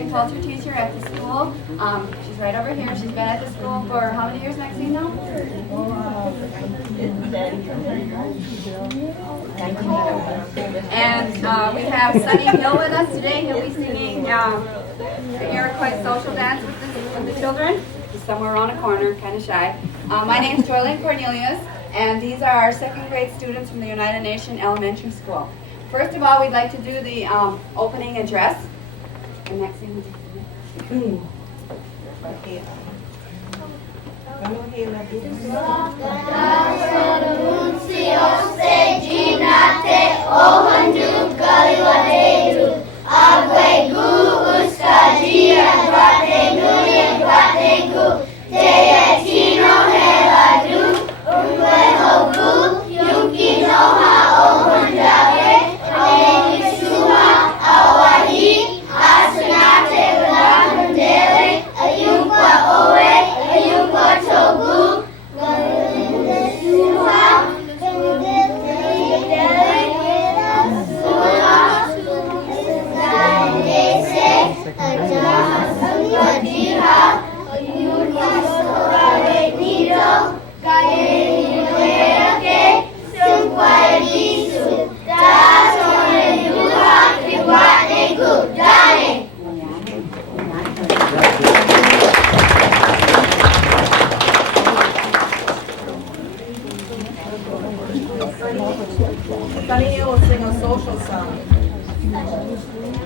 and culture teacher at the school. She's right over here. She's been at the school for how many years, Maxine, now? And we have Sunny Hill with us today. He'll be singing the Iroquois social dance with the children. He's somewhere around a corner, kind of shy. My name's Joylene Cornelius, and these are our second grade students from the United Nation Elementary School. First of all, we'd like to do the opening address. And Maxine,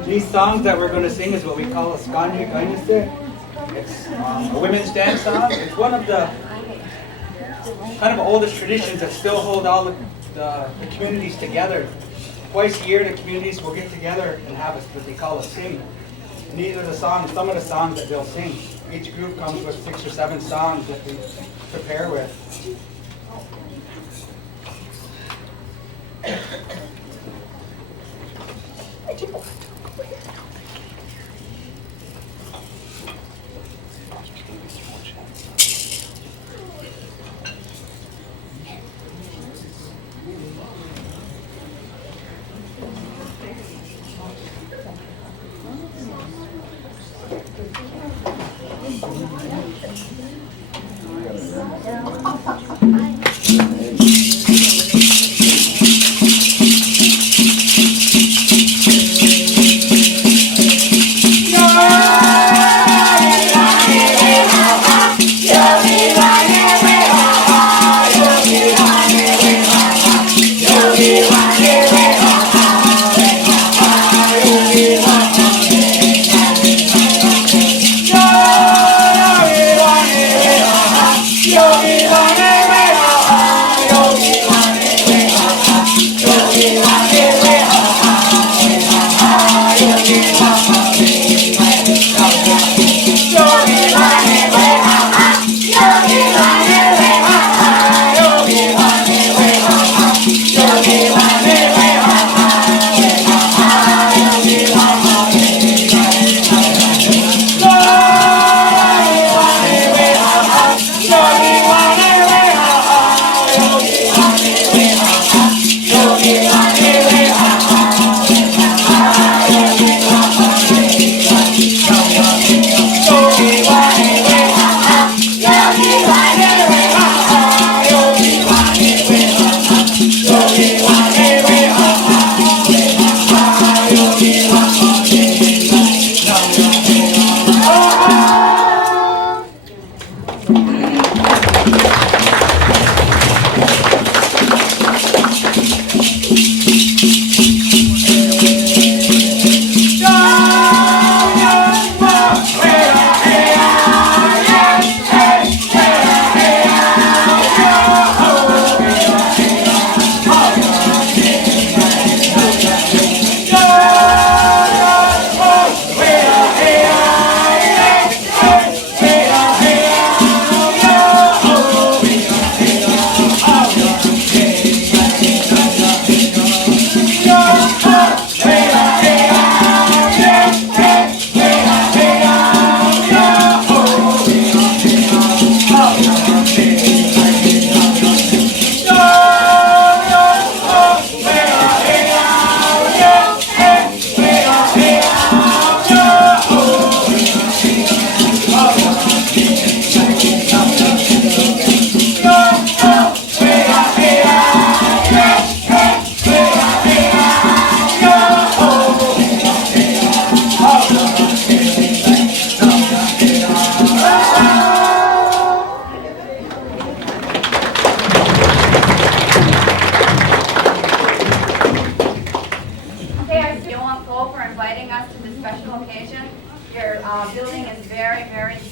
these songs that we're going to sing is what we call a Skanye Gainiste. It's a women's dance song. It's one of the kind of oldest traditions that still hold all the communities together. Twice a year the communities will get together and have what they call a sing. And these are the songs, some of the songs that they'll sing. Each group comes with 6 or 7 songs that they prepare with.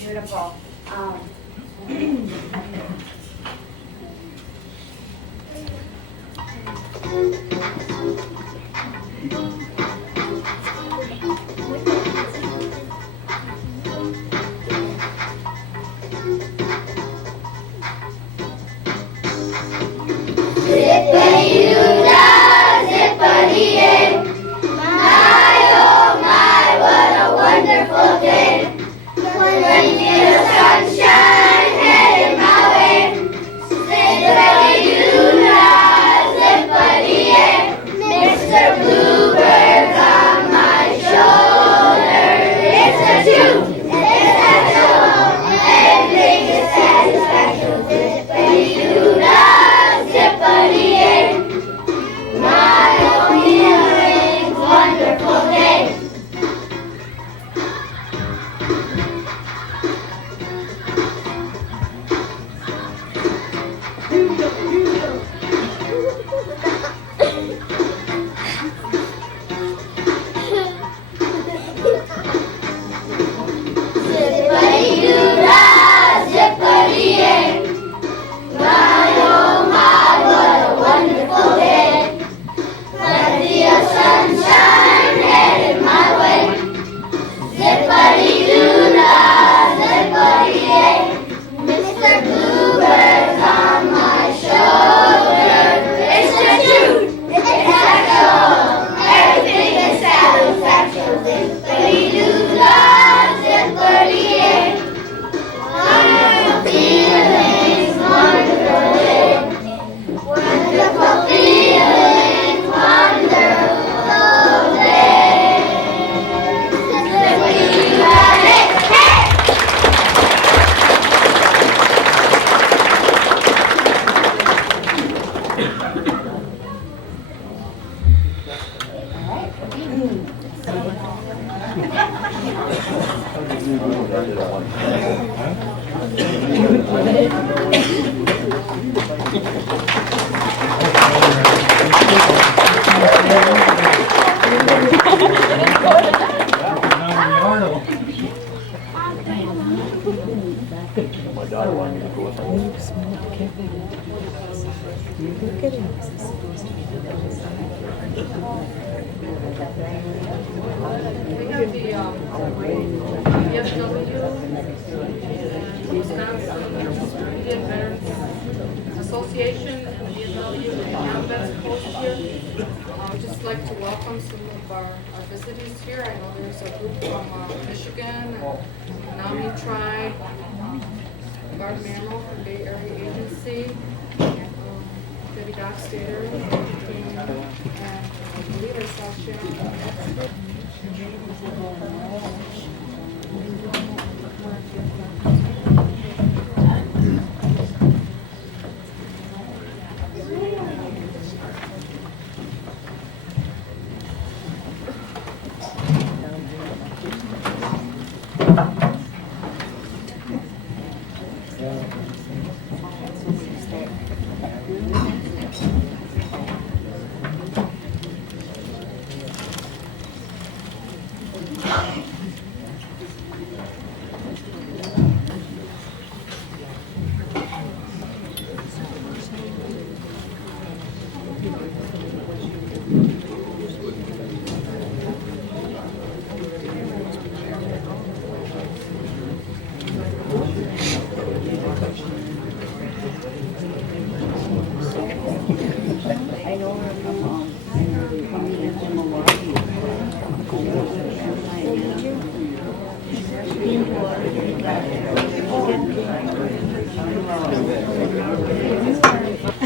Beautiful. Association and the VFW and Canvas Coast here. I'd just like to welcome some of our visitors here. I know there's a group from Michigan, and Nami Tribe, Garden Mammal from Bay Area Agency, Debbie Dockstader, and I believe I saw Sharon.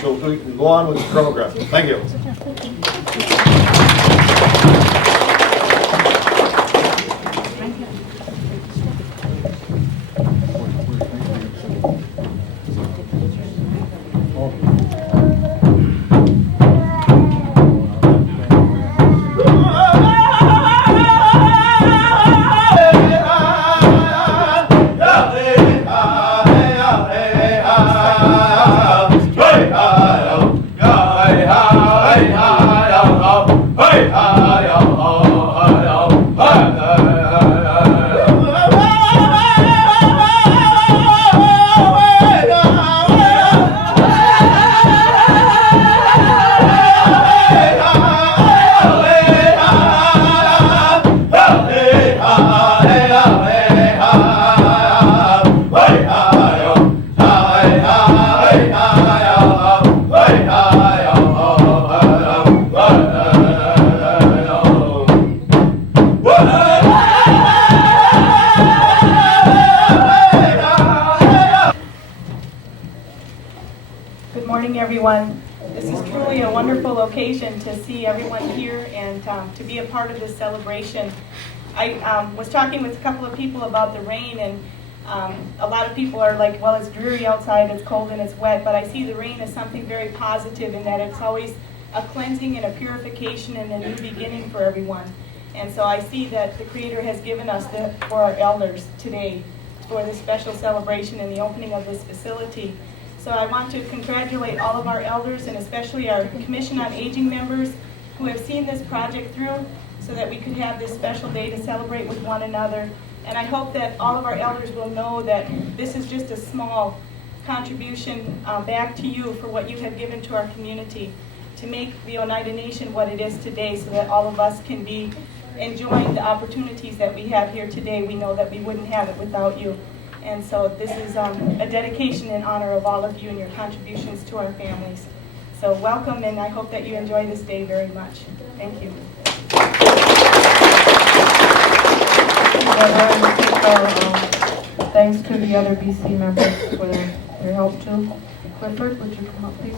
So we can go on with the program. Thank you. Hey! everyone. This is truly a wonderful occasion to see everyone here and to be a part of this celebration. I was talking with a couple of people about the rain, and a lot of people are like, well, it's dreary outside, it's cold and it's wet, but I see the rain as something very positive in that it's always a cleansing and a purification and a new beginning for everyone. And so I see that the Creator has given us for our elders today for this special celebration and the opening of this facility. So I want to congratulate all of our elders and especially our Commission on Aging members who have seen this project through so that we could have this special day to celebrate with one another. And I hope that all of our elders will know that this is just a small contribution back to you for what you have given to our community to make the Oneida Nation what it is today so that all of us can be enjoying the opportunities that we have here today. We know that we wouldn't have it without you. And so this is a dedication in honor of all of you and your contributions to our families. So welcome, and I hope that you enjoy this day very much. Thank you. Thanks to the other BC members for their help too. Clifford, would you come up, please?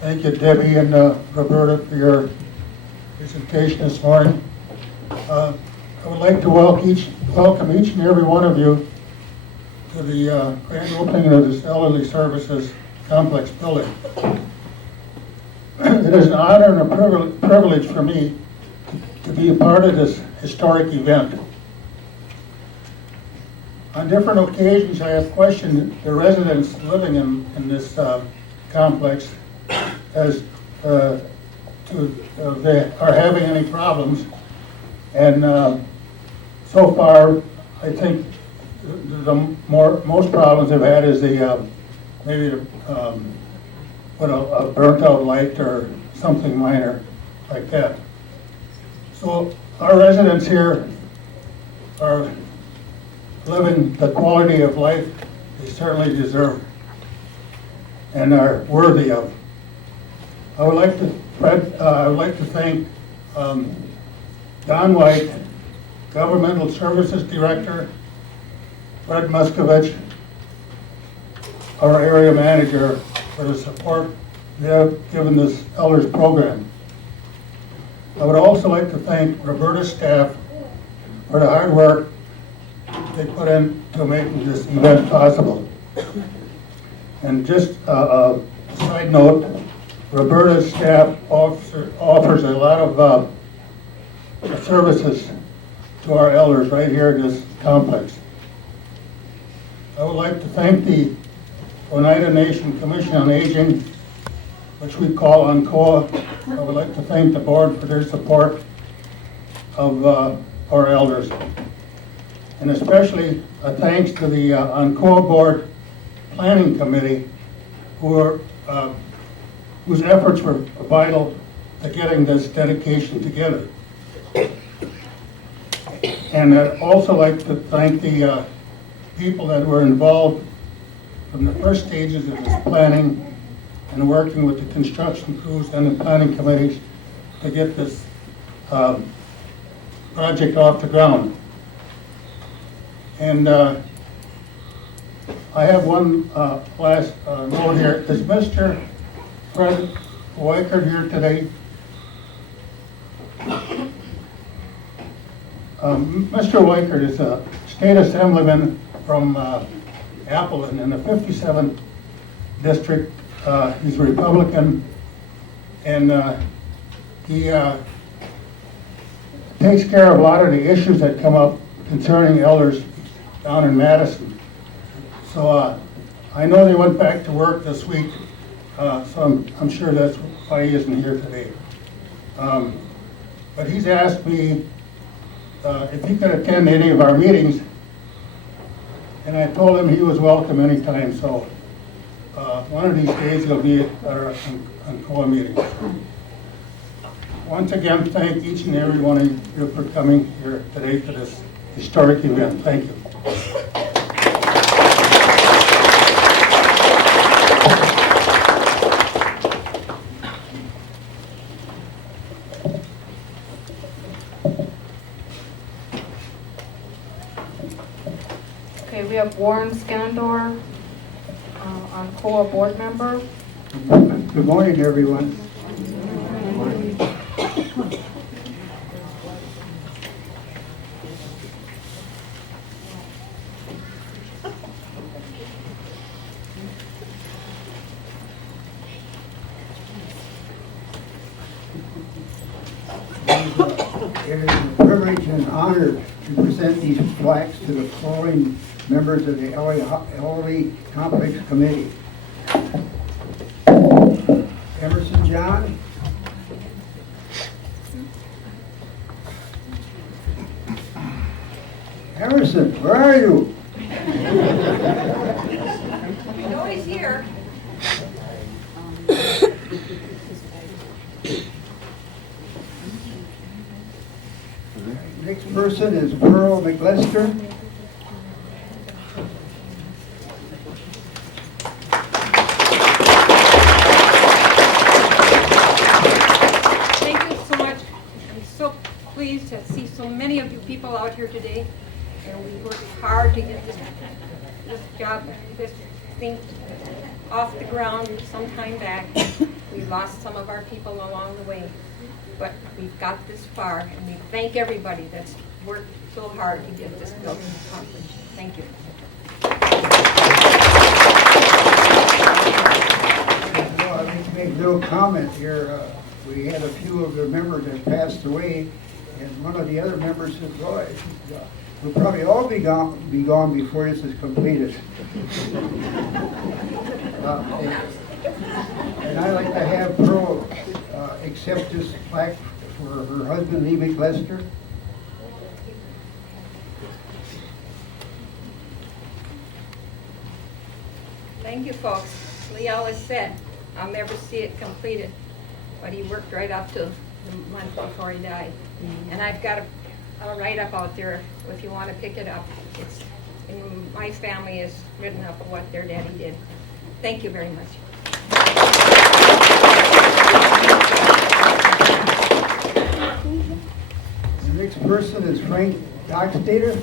Thank you, Debbie and Roberta, for your presentation this morning. I would like to welcome each and every one of you to the grand opening of this Elderly Services Complex building. It is an honor and a privilege for me to be a part of this historic event. On different occasions, I have questioned the residents living in this complex as to if they are having any problems. And so far, I think the most problems they've had is maybe put a burnt out light or something minor like that. So our residents here are living the quality of life they certainly deserve and are worthy of. I would like to thank Don White, Governmental Services Director, Fred Muscovich, our area manager, for the support they have given this Elders program. I would also like to thank Roberta's staff for the hard work they put into making this event possible. And just a side note, Roberta's staff offers a lot of services to our elders right here in this complex. I would like to thank the Oneida Nation Commission on Aging, which we call ONCOA. I would like to thank the board for their support of our elders. And especially a thanks to the ONCOA Board Planning Committee, whose efforts were vital to getting this dedication together. And I'd also like to thank the people that were involved from the first stages of this planning and working with the construction crews and the planning committees to get this project off the ground. And I have one last note here. Is Mr. Fred Weichert here today? Mr. Weichert is a state assemblyman from Appleton in the 57th district. He's a Republican, and he takes care of a lot of the issues that come up concerning elders down in Madison. So I know they went back to work this week, so I'm sure that's why he isn't here today. But he's asked me if he could attend any of our meetings, and I told him he was welcome anytime. So one of these days he'll be at our ONCOA meeting. Once again, thank each and every one of you for coming here today for this historic event. Thank you. Warren Scandor, on COA board member. Good morning, everyone. It is a privilege and honor to present these plaques to the following members of the OHE Complex Committee. Emerson John. Emerson, where are you? We know he's here. Next person is Pearl McLester. Thank you so much. I'm so pleased to see so many of you people out here today. And we worked hard to get this job, this thing off the ground some time back. We lost some of our people along the way. But we've got this far, and we thank everybody that's worked so hard to get this building accomplished. Thank you. Well, I'd like to make a little comment here. We had a few of the members that passed away, and one of the other members said, "Boy, we'll probably all be gone before this is completed." And I'd like to have Pearl accept this plaque for her husband, Lee McLester. Thank you, folks. Lee always said, I'll never see it completed, but he worked right up to the month before he died. And I've got a write-up out there if you want to pick it up. It's in my family is written up of what their daddy did. Thank you very much. The next person is Frank Dockstader.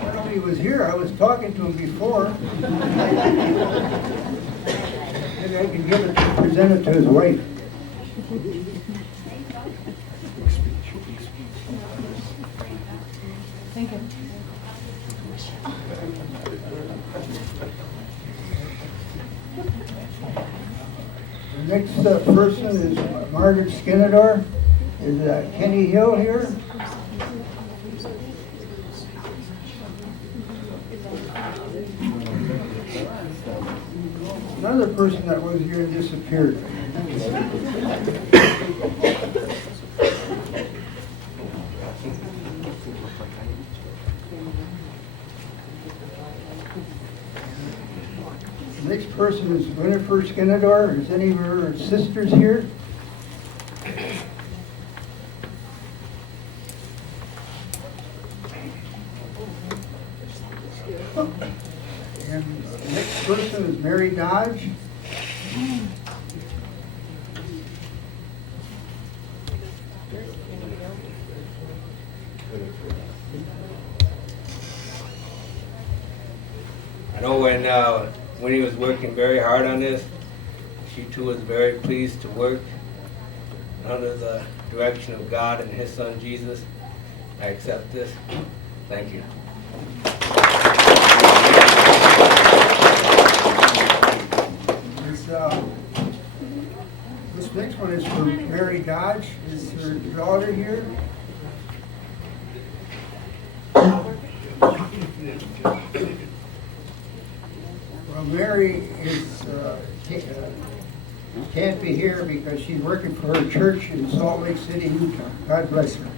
Well, he was here. I was talking to him before. Maybe I can give it, present it to his wife. Thank you. The next person is Margaret Skinador. Is Kenny Hill here? Another person that was here and disappeared. The next person is Winifred Skinador. Is any of her sisters here? And the next person is Mary Dodge. I know when he was working very hard on this, she too was very pleased to work under the direction of God and His Son Jesus. I accept this. Thank you. This next one is for Mary Dodge. Is her daughter here? Well, Mary is can't be here because she's working for her church in Salt Lake City, Utah. God bless her.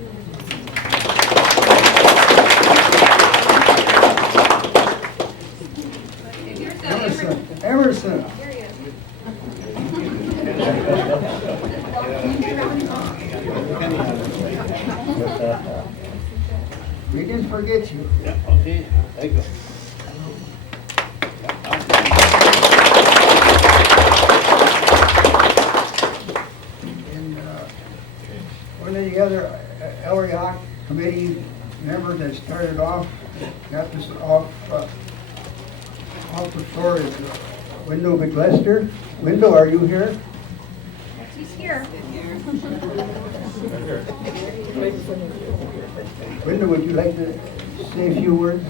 Emerson. We didn't forget you. Yeah, okay, thank you. And the member that started off, got this off the floor is Wendell McLester. Wendell, are you here? She's here. Wendell, would you like to say a few words?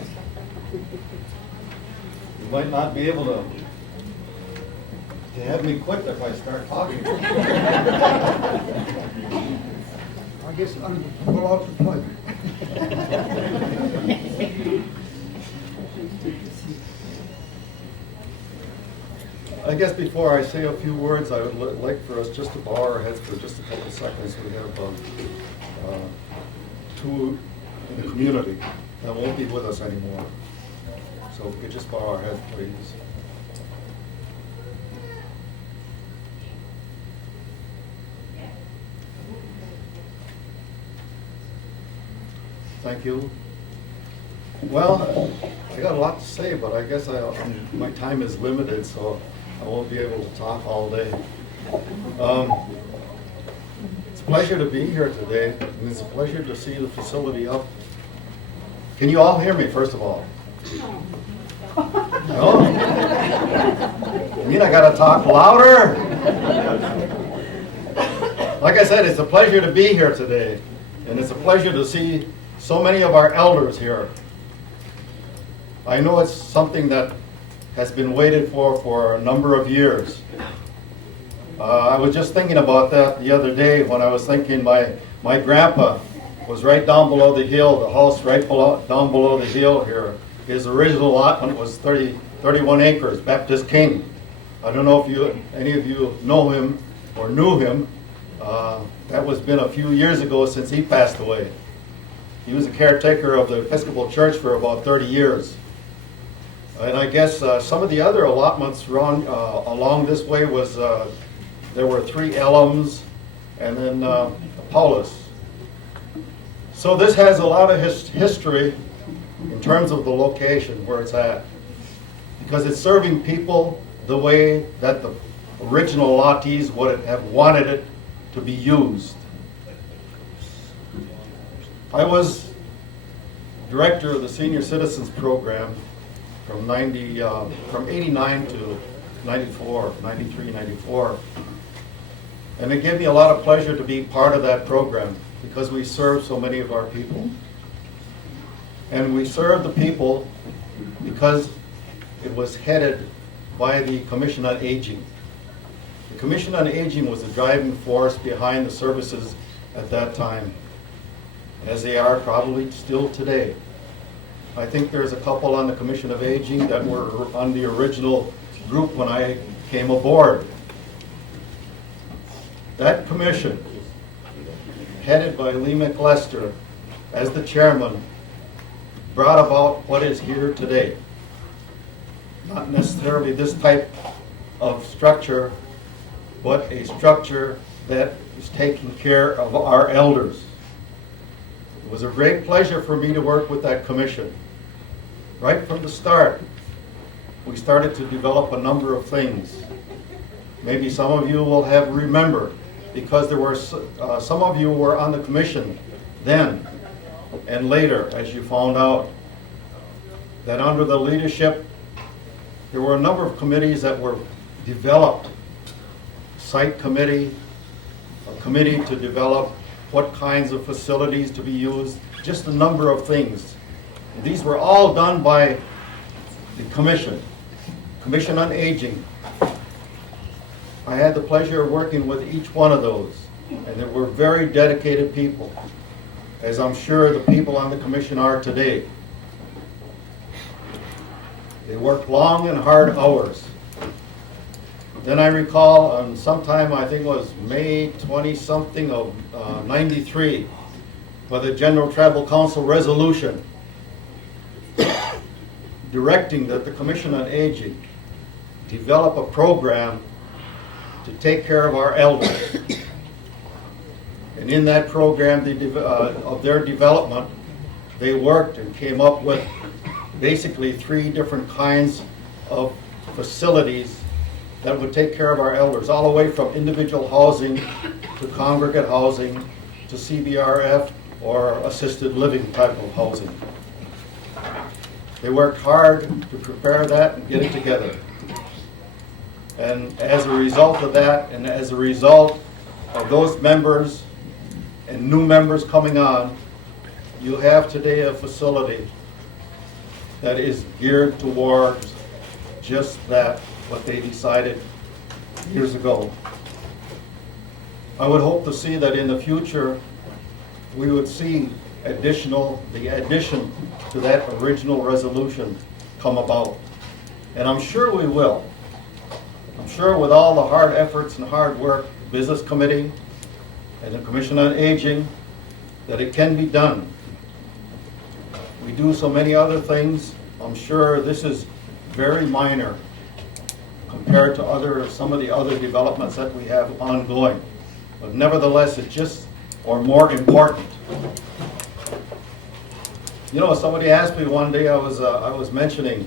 You might not be able to have me quit if I start talking. I guess I'm pull out the plug. I guess before I say a few words, I would like for us just to bow our heads for just a couple of seconds. We have two in the community that won't be with us anymore. So if we could just bow our heads, please. Thank you. Well, I got a lot to say, but I guess my time is limited, so I won't be able to talk all day. It's a pleasure to be here today, and it's a pleasure to see the facility up. Can you all hear me, first of all? No? You mean I gotta talk louder? Like I said, it's a pleasure to be here today, and it's a pleasure to see so many of our elders here. I know it's something that has been waited for a number of years. I was just thinking about that the other day when I was thinking my grandpa was right down below the hill, the house right down below the hill here. His original lot when it was 31 acres, Baptist King. I don't know if any of you know him or knew him. That was been a few years ago since he passed away. He was a caretaker of the Episcopal Church for about 30 years. And I guess some of the other allotments along this way was, there were 3 Elms and then Paulus. So this has a lot of history in terms of the location where it's at. Because it's serving people the way that the original allottees would have wanted it to be used. I was director of the Senior Citizens Program from 89 to 94, 93, 94. And it gave me a lot of pleasure to be part of that program because we served so many of our people. And we served the people because it was headed by the Commission on Aging. The Commission on Aging was the driving force behind the services at that time, as they are probably still today. I think there's a couple on the Commission of Aging that were on the original group when I came aboard. That commission, headed by Lee McLester as the chairman, brought about what is here today. Not necessarily this type of structure, but a structure that is taking care of our elders. It was a great pleasure for me to work with that commission. Right from the start, we started to develop a number of things. Maybe some of you will have remembered, because there were some of you were on the commission then and later, as you found out, that under the leadership, there were a number of committees that were developed. Site committee, a committee to develop what kinds of facilities to be used, just a number of things. And these were all done by the Commission on Aging. I had the pleasure of working with each one of those, and they were very dedicated people, as I'm sure the people on the Commission are today. They worked long and hard hours. Then I recall on sometime, I think it was May 20-something of 93, by the General Tribal Council resolution directing that the Commission on Aging develop a program to take care of our elders. And in that program of their development, they worked and came up with basically 3 different kinds of facilities that would take care of our elders, all the way from individual housing to congregate housing to CBRF or assisted living type of housing. They worked hard to prepare that and get it together. And as a result of that, and as a result of those members and new members coming on, you have today a facility that is geared towards just that, what they decided years ago. I would hope to see that in the future, we would see the addition to that original resolution come about. And I'm sure we will. I'm sure with all the hard efforts and hard work, the Business Committee and the Commission on Aging, that it can be done. We do so many other things. I'm sure this is very minor compared to some of the other developments that we have ongoing. But nevertheless, it's just, or more important. You know, somebody asked me one day, I was mentioning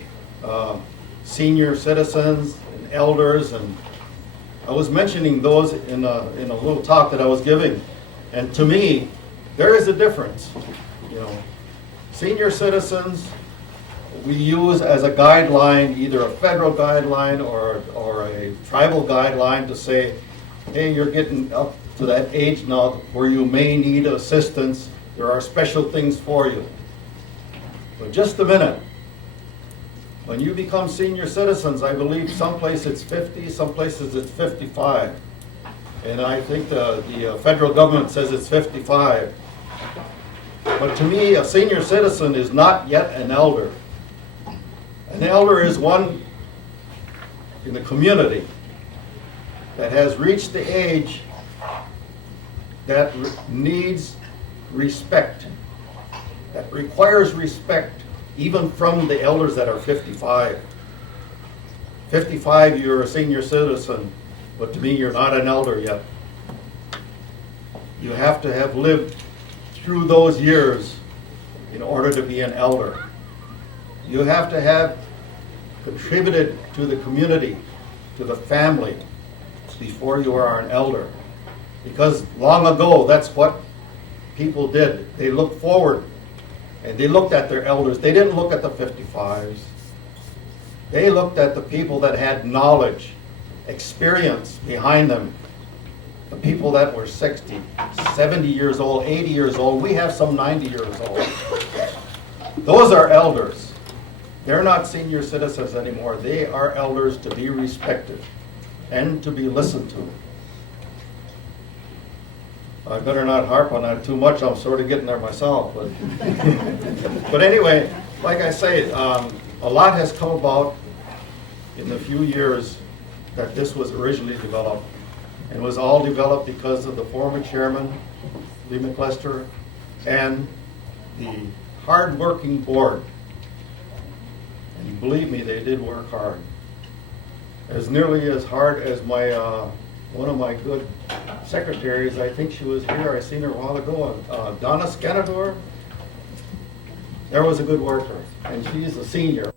senior citizens and elders, and I was mentioning those in a little talk that I was giving. And to me, there is a difference. You know, senior citizens, we use as a guideline, either a federal guideline or a tribal guideline to say, hey, you're getting up to that age now where you may need assistance. There are special things for you. But just a minute. When you become senior citizens, I believe someplace it's 50, some places it's 55. And I think the federal government says it's 55. But to me, a senior citizen is not yet an elder. An elder is one in the community that has reached the age that needs respect, that requires respect even from the elders that are 55. 55, you're a senior citizen, but to me, you're not an elder yet. You have to have lived through those years in order to be an elder. You have to have contributed to the community, to the family, before you are an elder. Because long ago, that's what people did. They looked forward and they looked at their elders. They didn't look at the 55s. They looked at the people that had knowledge, experience behind them. The people that were 60, 70 years old, 80 years old. We have some 90 years old. Those are elders. They're not senior citizens anymore. They are elders to be respected and to be listened to. I better not harp on that too much. I'm sort of getting there myself. But anyway, like I say, a lot has come about in the few years that this was originally developed. And it was all developed because of the former chairman, Lee McLester, and the hard-working board. And believe me, they did work hard. As nearly as hard as my one of my good secretaries, I think she was here, I seen her a while ago, Donna Scanador. There was a good worker, and she's a senior.